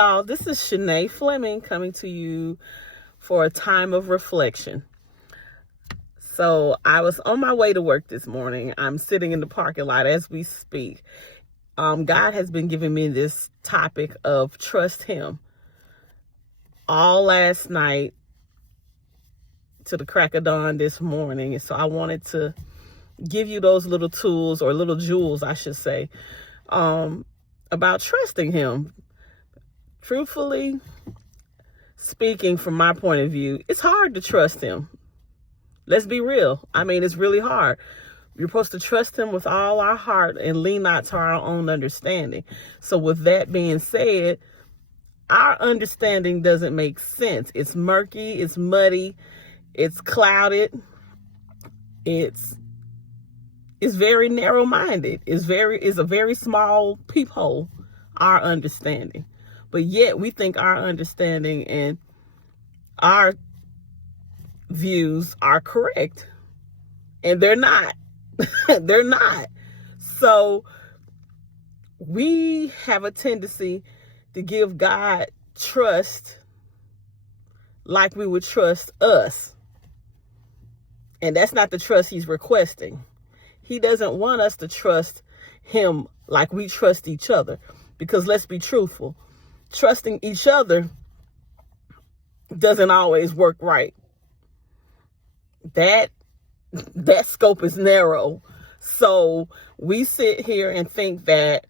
y'all, this is Shanae Fleming coming to you for a time of reflection. So I was on my way to work this morning. I'm sitting in the parking lot as we speak. God has been giving me this topic of trust Him all last night to the crack of dawn this morning. And so I wanted to give you those little tools, or little jewels, I should say, about trusting Him. Truthfully speaking, from my point of view, it's hard to trust Him. Let's be real. I mean, it's really hard. You're supposed to trust Him with all our heart and lean not to our own understanding. So with that being said, our understanding doesn't make sense. It's murky, it's muddy, it's clouded, it's very narrow-minded. It's a very small peephole, our understanding. But yet we think our understanding and our views are correct. And they're not. They're not. So we have a tendency to give God trust like we would trust us. And that's not the trust He's requesting. He doesn't want us to trust Him like we trust each other. Because let's be truthful, trusting each other doesn't always work right. That scope is narrow. So we sit here and think that,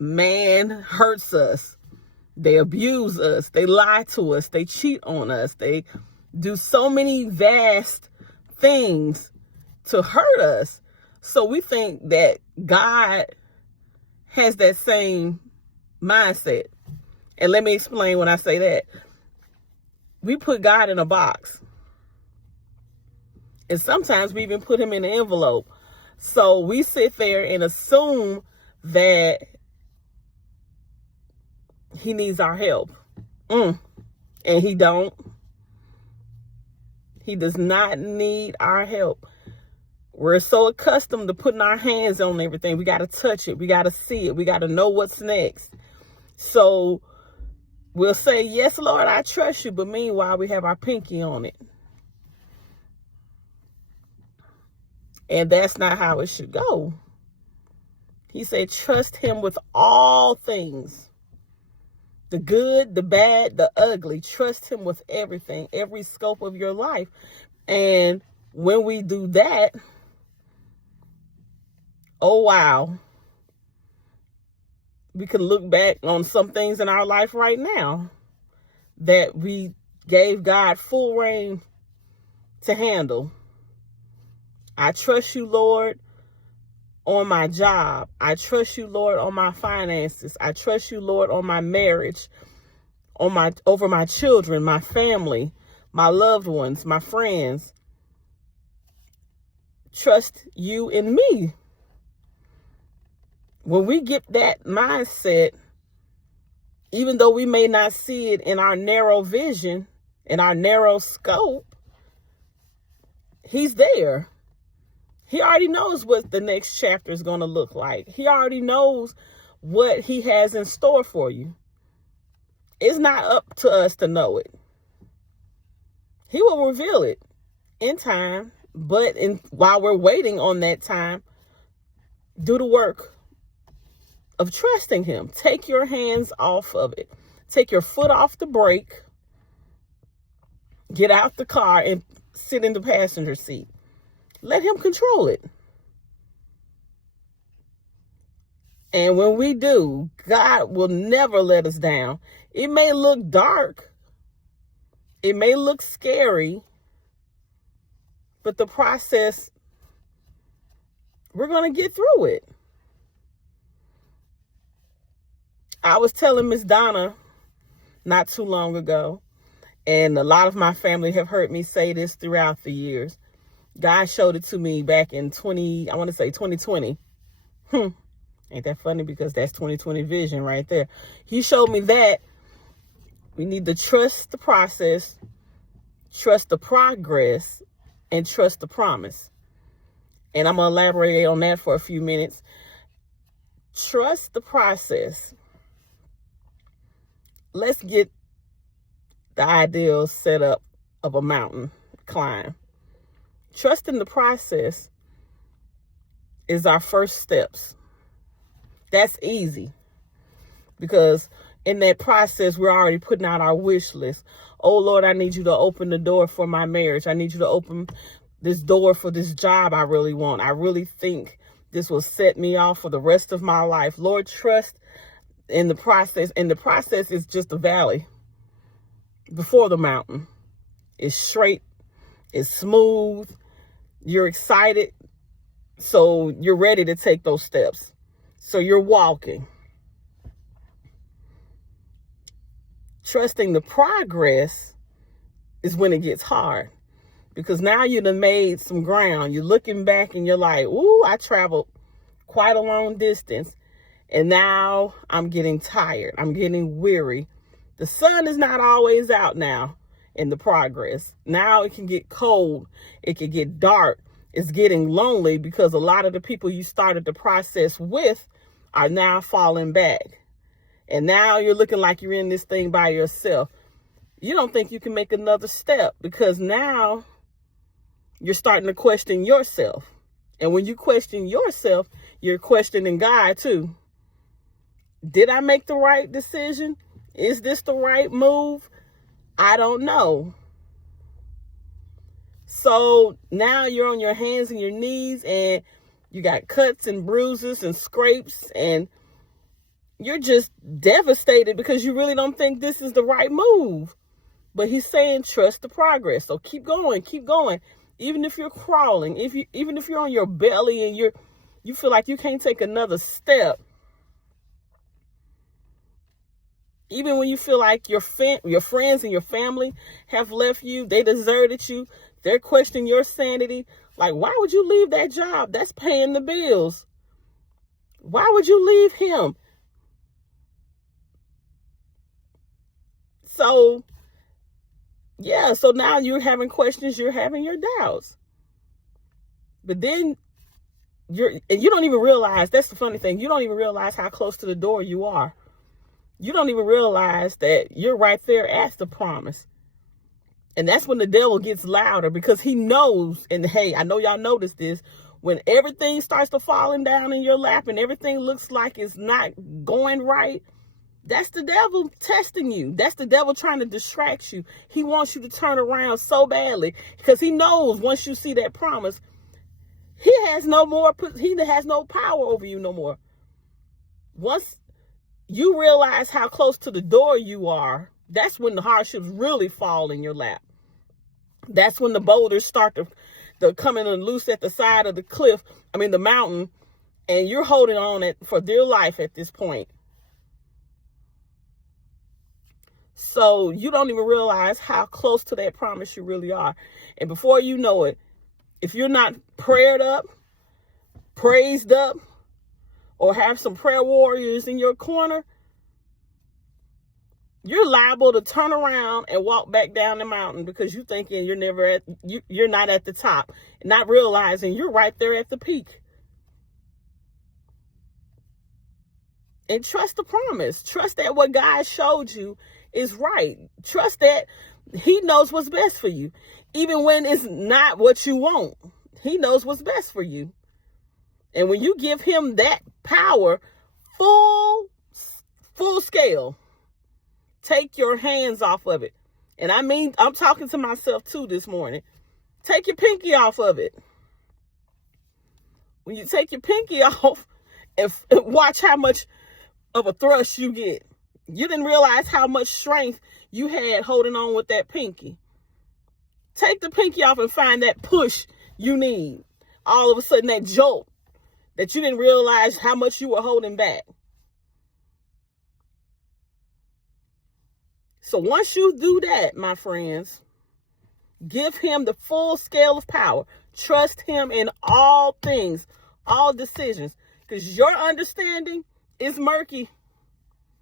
man hurts us. They abuse us. They lie to us. They cheat on us. They do so many vast things to hurt us. So we think that God has that same mindset. And let me explain when I say that. We put God in a box. And sometimes we even put Him in an envelope. So we sit there and assume that He needs our help. And He don't. He does not need our help. We're so accustomed to putting our hands on everything. We got to touch it. We got to see it. We got to know what's next. So we'll say, yes, Lord, I trust you. But meanwhile, we have our pinky on it. And that's not how it should go. He said, trust Him with all things. The good, the bad, the ugly. Trust Him with everything, every scope of your life. And when we do that, oh, wow. We can look back on some things in our life right now that we gave God full reign to handle. I trust you, Lord, on my job. I trust you, Lord, on my finances. I trust you, Lord, on my marriage, over my children, my family, my loved ones, my friends. Trust you in me. When we get that mindset, even though we may not see it in our narrow vision, in our narrow scope, He's there. He already knows what the next chapter is going to look like. He already knows what He has in store for you. It's not up to us to know it. He will reveal it in time, but while we're waiting on that time, do the work of trusting Him. Take your hands off of it. Take your foot off the brake. Get out the car and sit in the passenger seat. Let Him control it. And when we do, God will never let us down. It may look dark. It may look scary. But the process, we're going to get through it. I was telling Miss Donna not too long ago, and a lot of my family have heard me say this throughout the years. God showed it to me back in 2020. Ain't that funny? Because that's 2020 vision right there. He showed me that we need to trust the process, trust the progress, and trust the promise. And I'm going to elaborate on that for a few minutes. Trust the process. let's get the ideal setup of a mountain climb. Trusting the process is our first steps. That's easy because in that process, we're already putting out our wish list. Oh, Lord, I need you to open the door for my marriage. I need you to open this door for this job I really want. I really think this will set me off for the rest of my life. Lord, trust in the process. And the process is just a valley before the mountain. It's straight. It's smooth. You're excited. So you're ready to take those steps. So you're walking. Trusting the progress is when it gets hard. Because now you done made some ground. You're looking back and you're like, ooh, I traveled quite a long distance. And now I'm getting tired. I'm getting weary. The sun is not always out now in the progress. Now it can get cold. It can get dark. It's getting lonely because a lot of the people you started the process with are now falling back. And now you're looking like you're in this thing by yourself. You don't think you can make another step because now you're starting to question yourself. And when you question yourself, you're questioning God too. Did I make the right decision? Is this the right move? I don't know. So now you're on your hands and your knees and you got cuts and bruises and scrapes and you're just devastated because you really don't think this is the right move. But he's saying, trust the progress. So keep going, keep going. Even if you're crawling, even if you're on your belly and you feel like you can't take another step. Even when you feel like your friends and your family have left you, they deserted you, they're questioning your sanity. Like, why would you leave that job? That's paying the bills. Why would you leave him? So, yeah, so now you're having questions, you're having your doubts. But then you don't even realize, that's the funny thing, you don't even realize how close to the door you are. You don't even realize that you're right there at the promise. And that's when the devil gets louder because he knows, and hey, I know y'all noticed this, when everything starts to falling down in your lap and everything looks like it's not going right, that's the devil testing you. That's the devil trying to distract you. He wants you to turn around so badly because he knows once you see that promise, he has no power over you no more. Once you realize how close to the door you are, that's when the hardships really fall in your lap. That's when the boulders start to coming and loose at the side of the mountain, and you're holding on for dear life at this point. So you don't even realize how close to that promise you really are. And before you know it, if you're not prayed up, praised up, or have some prayer warriors in your corner, you're liable to turn around and walk back down the mountain because you're thinking you're not at the top, not realizing you're right there at the peak. And trust the promise. Trust that what God showed you is right. Trust that he knows what's best for you. Even when it's not what you want, he knows what's best for you. And when you give him that power, full scale, take your hands off of it. And I'm talking to myself too this morning. Take your pinky off of it. When you take your pinky off and watch how much of a thrust you get. You didn't realize how much strength you had holding on with that pinky. Take the pinky off and find that push you need. All of a sudden, that jolt that you didn't realize how much you were holding back. So once you do that, my friends, give him the full scale of power. Trust him in all things, all decisions, because your understanding is murky.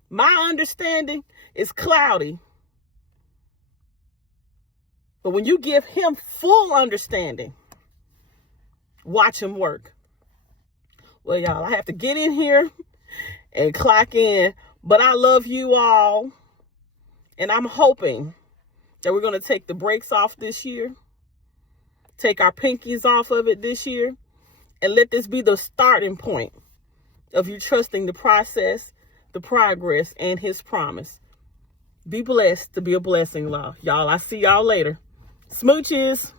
My understanding is cloudy. But when you give him full understanding, watch him work. Well, y'all, I have to get in here and clock in. But I love you all. And I'm hoping that we're going to take the brakes off this year, take our pinkies off of it this year, and let this be the starting point of you trusting the process, the progress, and his promise. Be blessed to be a blessing, y'all. I see y'all later. Smooches.